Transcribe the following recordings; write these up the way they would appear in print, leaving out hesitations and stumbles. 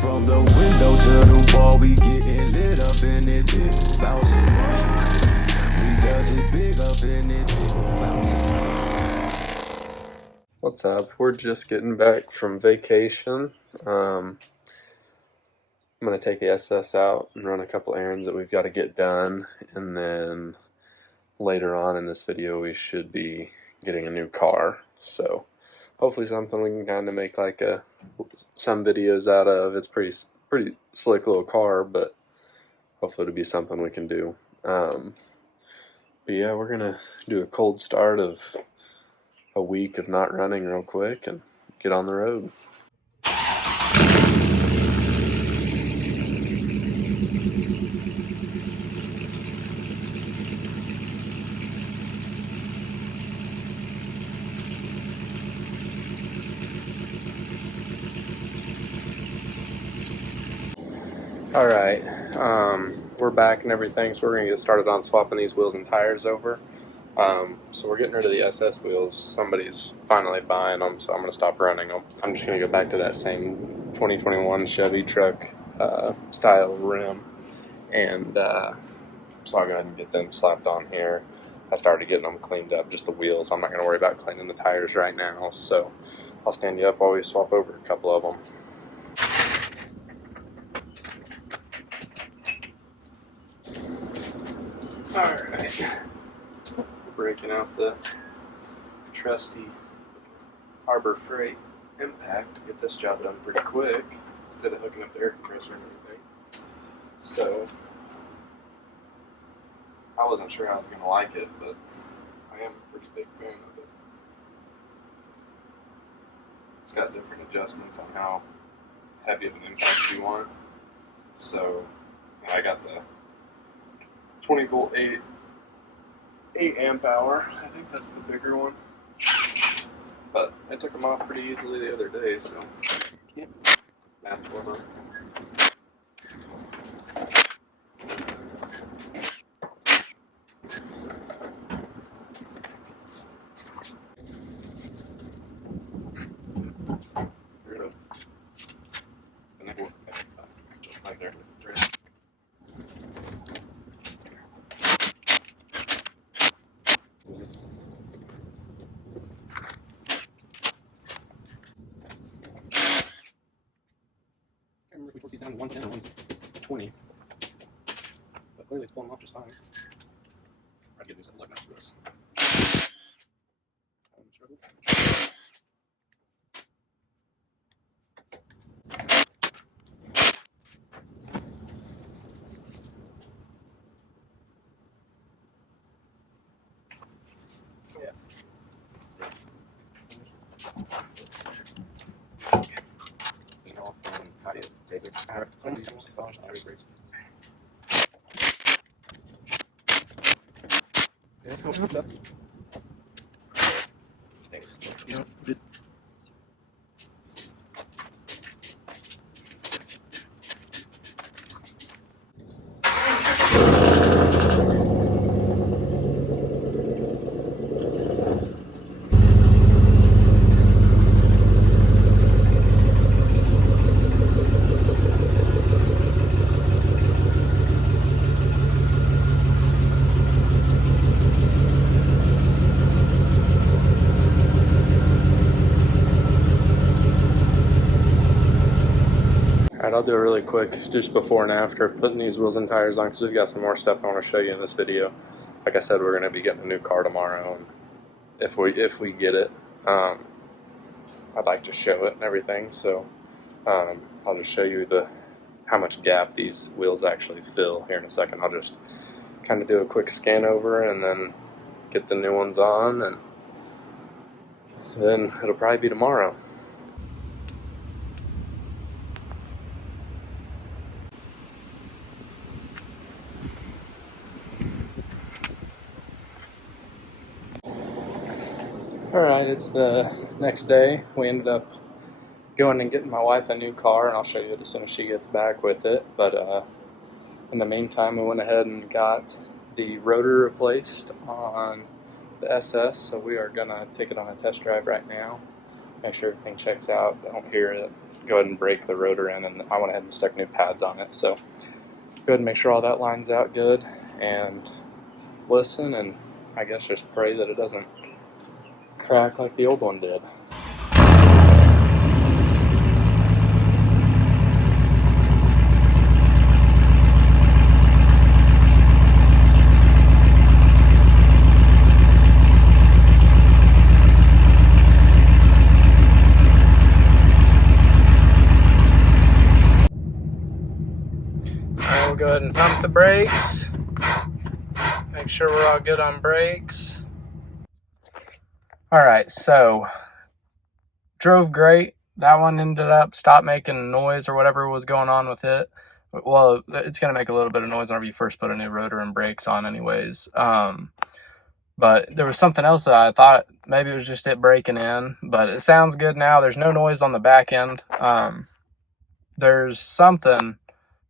From the window to the wall, we getting lit up in it, big bouncing. We does it big up in it, big bouncing. What's up? We're just getting back from vacation. I'm going to take the SS out and run a couple errands that we've got to get done, and then later on in this video we should be getting a new car. So hopefully something we can kind of make like some videos out of. It's pretty slick little car, but hopefully it'll be something we can do. But yeah, we're gonna do a cold start of a week of not running real quick and get on the road. Alright, we're back and everything, so we're going to get started on swapping these wheels and tires over. So we're getting rid of the SS wheels. Somebody's finally buying them, so I'm going to stop running them. I'm just going to go back to that same 2021 Chevy truck style rim, and so I'll go ahead and get them slapped on here. I started getting them cleaned up, just the wheels. I'm not going to worry about cleaning the tires right now, so I'll stand you up while we swap over a couple of them. Alright, breaking out the trusty Harbor Freight impact to get this job done pretty quick instead of hooking up the air compressor and everything. So, I wasn't sure I was going to like it, but I am a pretty big fan of it. It's got different adjustments on how heavy of an impact you want. So, I got the 20 volt 8 amp hour. I think that's the bigger one. But I took them off pretty easily the other day, so yeah. Math going on. There we go. And then we'll just right there. We put these down to 110 or 120, but clearly it's pulling off just fine. I'd get new something like that for this. Yeah. Alright, I'll do it really quick, just before and after of putting these wheels and tires on, because we've got some more stuff I want to show you in this video. Like I said, we're going to be getting a new car tomorrow, and if we get it, I'd like to show it and everything. So I'll just show you how much gap these wheels actually fill here in a second. I'll just kind of do a quick scan over and then get the new ones on, and then it'll probably be tomorrow. Alright, it's the next day. We ended up going and getting my wife a new car, and I'll show you it as soon as she gets back with it. But in the meantime, we went ahead and got the rotor replaced on the SS, so we are going to take it on a test drive right now, make sure everything checks out. Don't hear it go ahead and break the rotor in, and I went ahead and stuck new pads on it. So go ahead and make sure all that lines out good, and listen, and I guess just pray that it doesn't crack like the old one did. We'll go ahead and pump the brakes. Make sure we're all good on brakes. All right, so drove great. That one ended up stopped making noise or whatever was going on with it. Well, it's going to make a little bit of noise whenever you first put a new rotor and brakes on anyways. But there was something else that I thought maybe it was just it breaking in, but it sounds good now. There's no noise on the back end. There's something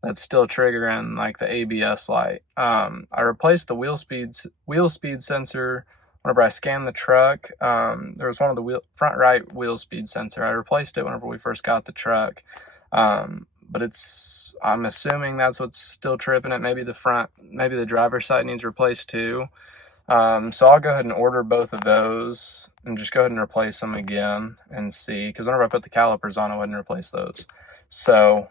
that's still triggering like the ABS light. I replaced the wheel speed sensor whenever I scanned the truck. There was one of the front right wheel speed sensor. I replaced it whenever we first got the truck. But I'm assuming that's what's still tripping it. Maybe the driver's side needs replaced too. So I'll go ahead and order both of those and just go ahead and replace them again and see, because whenever I put the calipers on, I wouldn't replace those. So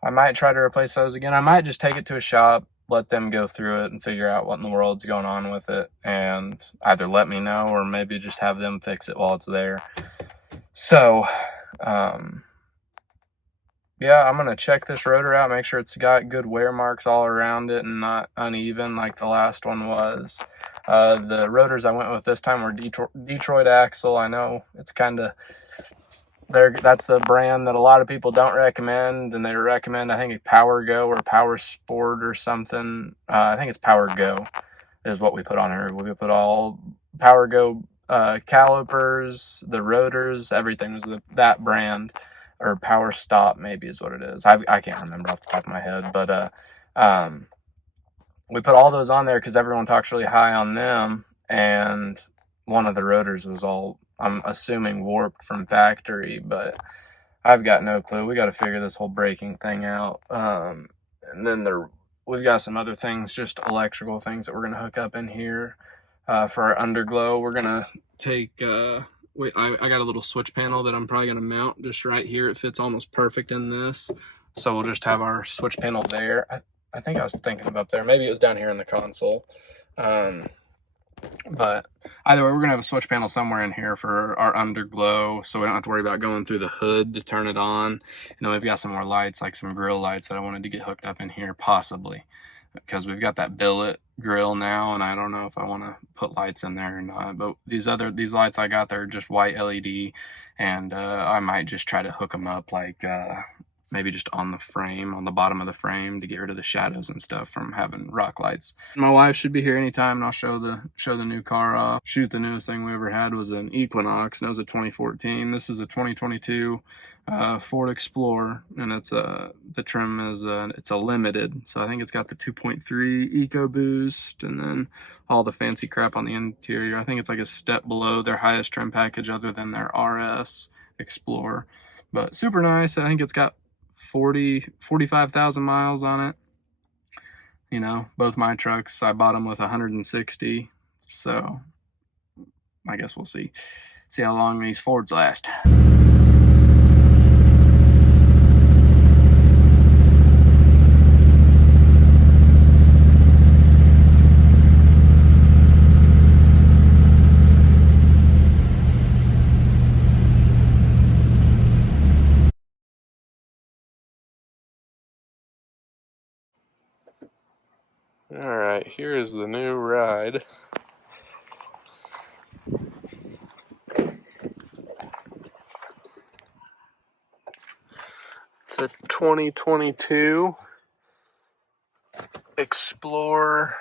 I might try to replace those again. I might just take it to a shop, let them go through it and figure out what in the world's going on with it, and either let me know or maybe just have them fix it while it's there. So, yeah, I'm going to check this rotor out, make sure it's got good wear marks all around it and not uneven like the last one was. The rotors I went with this time were Detroit Axle. I know it's kind of... that's the brand that a lot of people don't recommend, and they recommend, I think, Power Go or Power Sport or something. I think it's Power Go is what we put on here. We put all Power Go calipers, the rotors, everything was that brand, or Power Stop maybe is what it is. I can't remember off the top of my head, but we put all those on there because everyone talks really high on them, and one of the rotors was all, I'm assuming, warped from factory, but I've got no clue. We got to figure this whole braking thing out. And then we've got some other things, just electrical things that we're going to hook up in here for our underglow. We're going to take, I got a little switch panel that I'm probably going to mount just right here. It fits almost perfect in this. So we'll just have our switch panel there. I think I was thinking of up there. Maybe it was down here in the console. But either way, we're going to have a switch panel somewhere in here for our underglow, so we don't have to worry about going through the hood to turn it on. And then we've got some more lights, like some grill lights that I wanted to get hooked up in here, possibly, because we've got that billet grill now, and I don't know if I want to put lights in there or not. But these lights I got, they're just white LED, and I might just try to hook them up like maybe just on the frame, on the bottom of the frame, to get rid of the shadows and stuff from having rock lights. My wife should be here anytime, and I'll show the new car off. Shoot, the newest thing we ever had was an Equinox, and it was a 2014. This is a 2022 Ford Explorer, and it's the trim is it's a limited, so I think it's got the 2.3 EcoBoost, and then all the fancy crap on the interior. I think it's like a step below their highest trim package other than their RS Explorer, but super nice. I think it's got 45,000 miles on it. You know, both my trucks, I bought them with 160, so I guess we'll see how long these Fords last. Alright, here is the new ride. It's a 2022 Explorer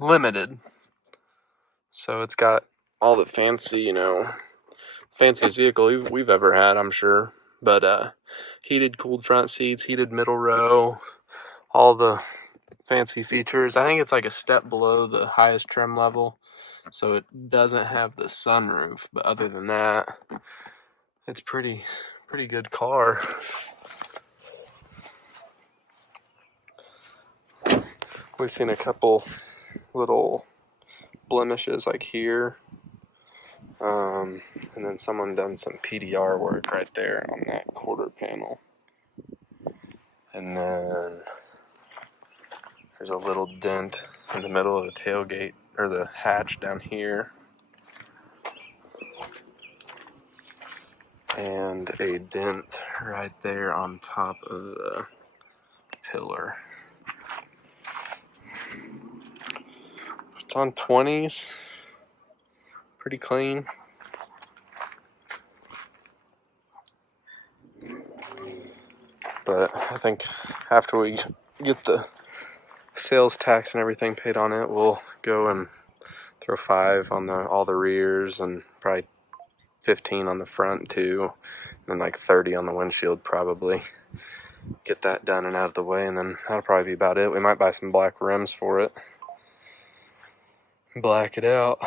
Limited. So it's got all the fancy, you know, fanciest vehicle we've ever had, I'm sure. But heated, cooled front seats, heated middle row, all the fancy features. I think it's like a step below the highest trim level, so it doesn't have the sunroof. But other than that, it's pretty good car. We've seen a couple little blemishes like here, and then someone done some PDR work right there on that quarter panel, and then there's a little dent in the middle of the tailgate, or the hatch down here, and a dent right there on top of the pillar. It's on 20s, pretty clean. But I think after we get the sales tax and everything paid on it, we'll go and throw 5 on all the rears, and probably 15 on the front too, and then like 30 on the windshield probably. Get that done and out of the way, and then that'll probably be about it. We might buy some black rims for it, black it out.